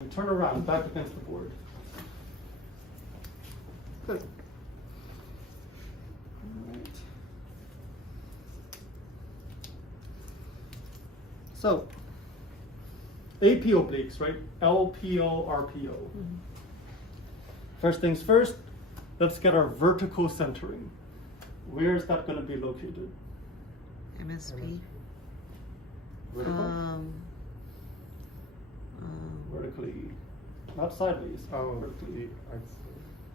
And turn around, back against the board. Good. All right. So, AP obliques, right? LPO, RPO. First things first, let's get our vertical centering. Where is that going to be located? MSP. Vertical? Vertically. Not sideways. Oh, vertically.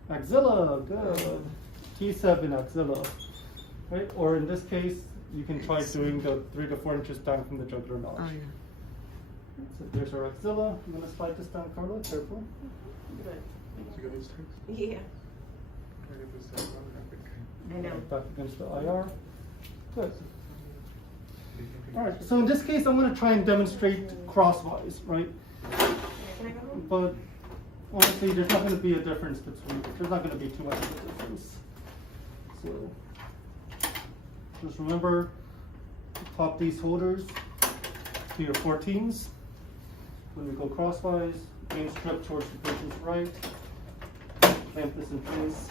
the Axilla, good. T7 axilla. Right? Or in this case, you can try doing the 3 to 4 inches down from the jugular notch. Oh, yeah. So there's our axilla. I'm going to slide this down, Carla. Careful. Good. You got these tricks? Yeah. Can I get this down? I know. Back against the IR. Good. All right. So in this case, I'm going to try and demonstrate crosswise, right? Can I go home? But honestly, there's not going to be a difference between. There's not going to be too much of a difference. So just remember, pop these holders to your 14s. When we go crosswise, main strip towards the patient's right. Clamp this in place.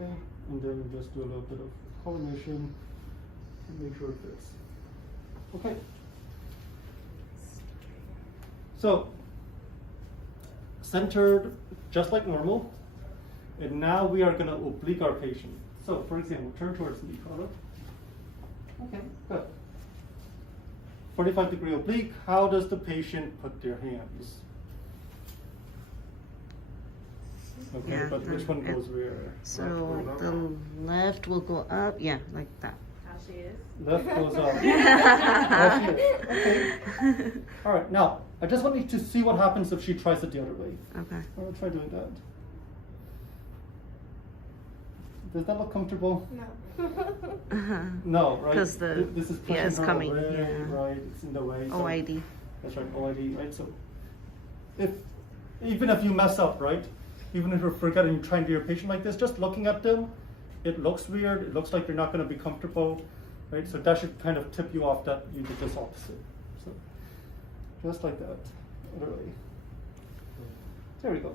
Okay, and then we just do a little bit of collimation and make sure it fits. Okay. So, centered just like normal. And now we are going to oblique our patient. So, for example, turn towards me, Carla. Okay, good. 45-degree oblique. How does the patient put their hands? Okay, Yeah, but which one goes where? So the left will go up, yeah, like that. How she is? Left goes up. Right here. Okay. All right, now, I just want you to see what happens if she tries it the other way. Okay. I'll try doing that. Does that look comfortable? No. No, right? 'Cause the- This is pushing yeah, it's her coming, away, yeah. right? It's in the way. so- OID. That's right, OID, right? So, even if you mess up, right? Even if you're forgetting, you're trying to do your patient like this, just looking at them, it looks weird. It looks like they're not going to be comfortable, right? So that should kind of tip you off that you did this opposite. So, just like that, other way. There we go.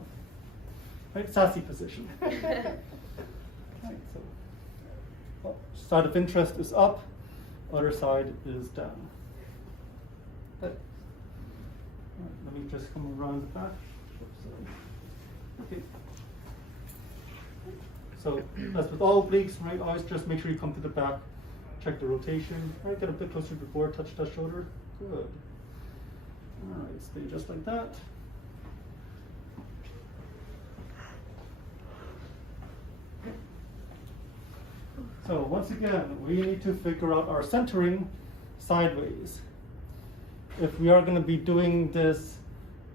Right, sassy position. Right, so, side of interest is up, other side is down. Okay. All right, let me just come around the back. Oops, sorry. Okay. So, as with all obliques, right, always just make sure you come to the back, check the rotation, right, get a bit closer to the board, touch that shoulder. Good. All right, stay just like that. So once again, we need to figure out our centering sideways. If we are going to be doing this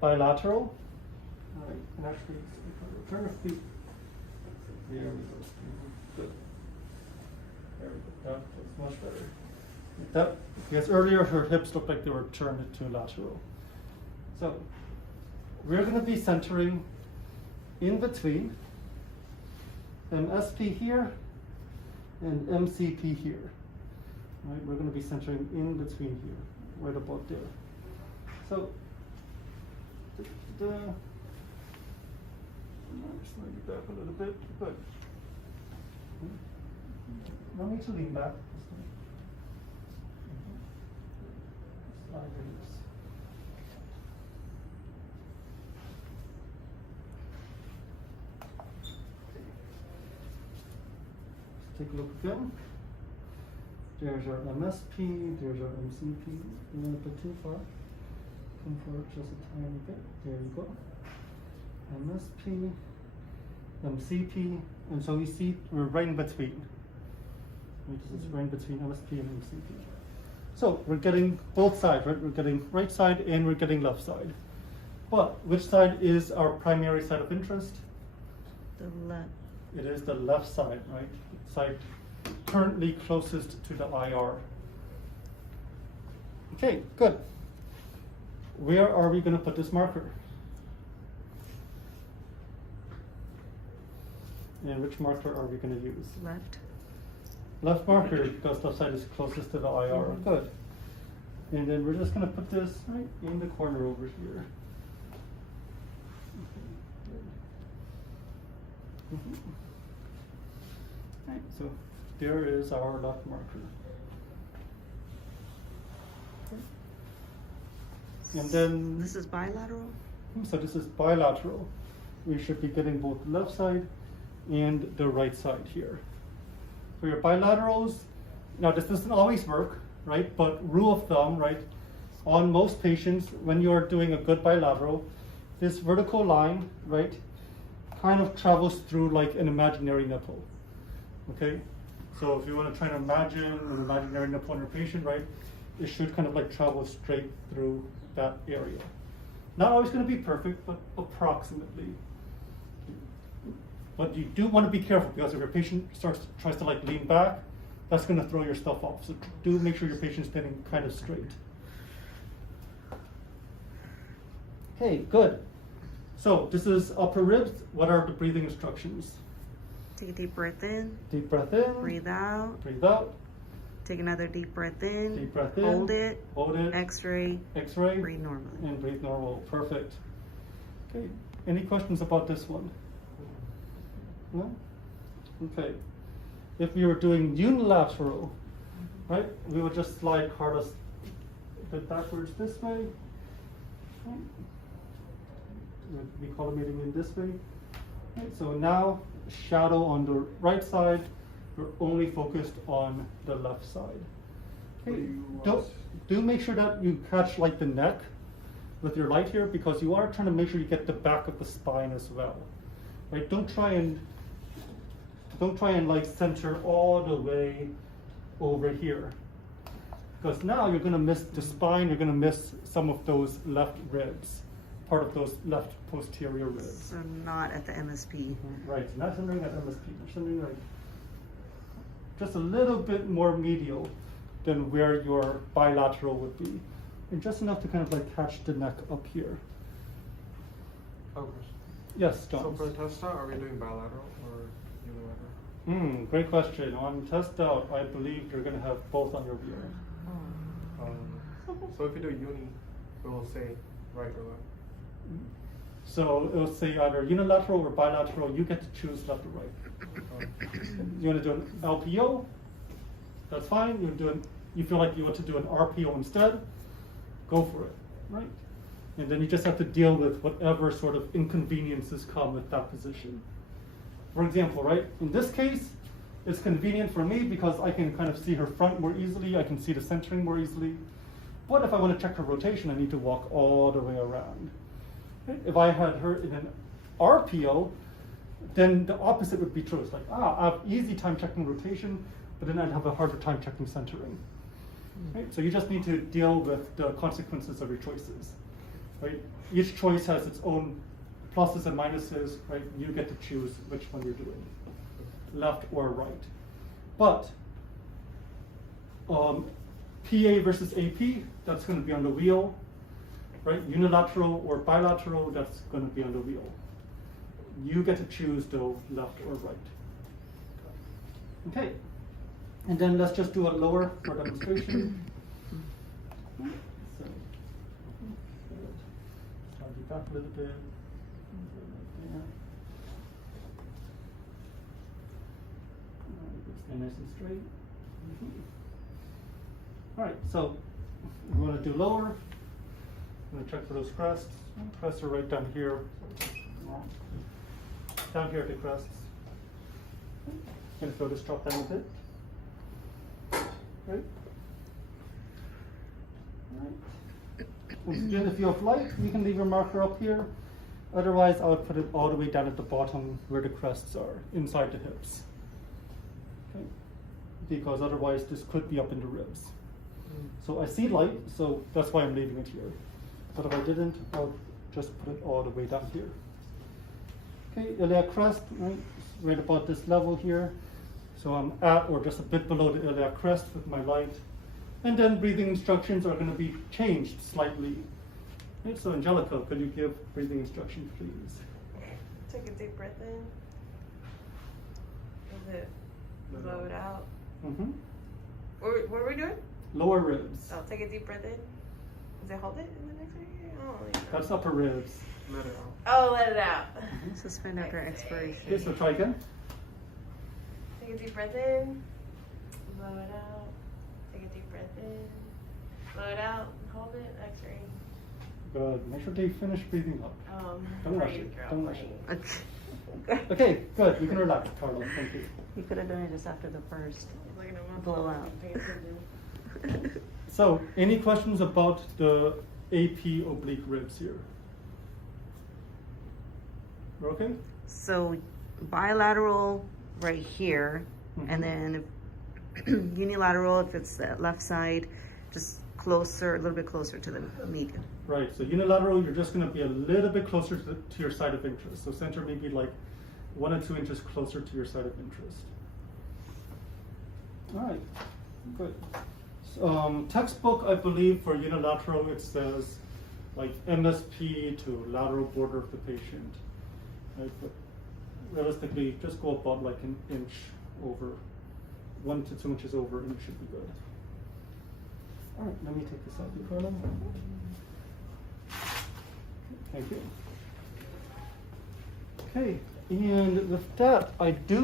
bilateral, all right, and actually turn our feet. There we go. Good. There we go. That's much better. That, because earlier her hips looked like they were turned to lateral. So we're going to be centering in between MSP here and MCP here. Right, we're going to be centering in between here, right about there. So, just slide it back a little bit. Good. No need to lean back. Slide release. Take a look again. There's our MSP, there's our MCP. A little bit too far. Come forward just a tiny bit. There you go. MSP, MCP, and so you see we're right in between. This is right in between MSP and MCP. So we're getting both sides, right? We're getting right side and we're getting left side. But which side is our primary side of interest? The left. It is the left side, right? Side currently closest to the IR. Okay, good. Where are we going to put this marker? And which marker are we going to use? Left. Left marker, because left side is closest to the IR. Good. And then we're just gonna put this right in the corner over here. Mhm. Right, so there is our left marker. And then, This is bilateral? so this is bilateral. We should be getting both the left side and the right side here. For your bilaterals, now this doesn't always work, right? But rule of thumb, right? On most patients, when you're doing a good bilateral, this vertical line, right, kind of travels through like an imaginary nipple, okay? So if you want to try to imagine an imaginary nipple on your patient, right, it should kind of like travel straight through that area. Not always going to be perfect, but approximately. But you do want to be careful because if your patient tries to like lean back, that's going to throw your stuff off. So do make sure your patient's standing kind of straight. Okay, good. So this is upper ribs. What are the breathing instructions? Take a deep breath in. Deep breath in. Breathe out. Breathe out. Take another deep breath in. Deep breath in. Hold it. Hold it. X-ray. X-ray. Breathe normally. And breathe normal. Perfect. Okay. Any questions about this one? No? Okay. If we were doing unilateral, right, we would just slide Carlos a bit backwards this way. Right. We'd be collimating in this way. Right. So now, shadow on the right side, we're only focused on the left side. Okay. Do make sure that you catch like the neck with your light here because you are trying to make sure you get the back of the spine as well. Right? Don't try and like center all the way over here. Because now you're gonna miss the spine, you're gonna miss some of those left ribs, part of those left posterior ribs. So not at the MSP. Right, not centering at MSP, centering like just a little bit more medial than where your bilateral would be. And just enough to kind of like catch the neck up here. Oh, question. Yes, John. So for the test out, are we doing bilateral or unilateral? Great question. On test out, I believe you're gonna have both on your view. So if you do uni, it will say right or left. So it will say either unilateral or bilateral. You get to choose left or right. You want to do an LPO? That's fine. You feel like you want to do an RPO instead? Go for it, right? And then you just have to deal with whatever sort of inconveniences come with that position. For example, right? In this case, it's convenient for me because I can kind of see her front more easily. I can see the centering more easily. But if I want to check her rotation, I need to walk all the way around. Right? If I had her in an RPO, then the opposite would be true. It's like, I have easy time checking rotation, but then I'd have a harder time checking centering. Right? So you just need to deal with the consequences of your choices. Right? Each choice has its own pluses and minuses, right? You get to choose which one you're doing, left or right. But PA versus AP, that's going to be on the wheel, right? Unilateral or bilateral, that's going to be on the wheel. You get to choose though, left or right. Okay, and then let's just do a lower for demonstration. So, slide you back a little bit. Stay nice and straight. All right, so we want to do lower. I'm going to check for those crests. Crests are right down here. Down here at the crests. Going to throw this drop down a bit. Right. All right. Once again, if you have light, you can leave your marker up here. Otherwise, I would put it all the way down at the bottom where the crests are, inside the hips. Okay. Because otherwise, this could be up in the ribs. So I see light, so that's why I'm leaving it here. But if I didn't, I'll just put it all the way down here. Okay, iliac crest, right about this level here. So I'm at or just a bit below the iliac crest with my light. And then breathing instructions are going to be changed slightly. Okay, so Angelica, could you give breathing instructions, please? Take a deep breath in. Is it blow it out? Mm-hmm. What were we doing? lower ribs. Oh, take a deep breath in. Does it hold it in the next one? I don't really know. That's upper ribs. Let it out. Oh, let it out. Suspend after expiration. Okay, so try again. Take a deep breath in. Blow it out. Take a deep breath in. Blow it out. Hold it. X-ray. Good. Make sure they finish breathing out. Don't rush breathe, it. girl, Don't rush breathe. it. Okay, good. You can relax, Carla. Thank you. You could have done it just after the first. Looking at my Blow phone, out. paying attention. So, any questions about the AP oblique ribs here? We're okay? So bilateral right here, Mhm. and then unilateral if it's the left side, just closer, a little bit closer to the median. Right. So unilateral, you're just going to be a little bit closer to your site of interest. So center maybe like 1 or 2 inches closer to your site of interest. All right. Good. Textbook, I believe, for unilateral, it says like MSP to lateral border of the patient. Right? But realistically, just go about like an inch over, 1 to 2 inches over, and it should be good. All right, let me take this out, Carla. Thank you. Okay, and with that, I do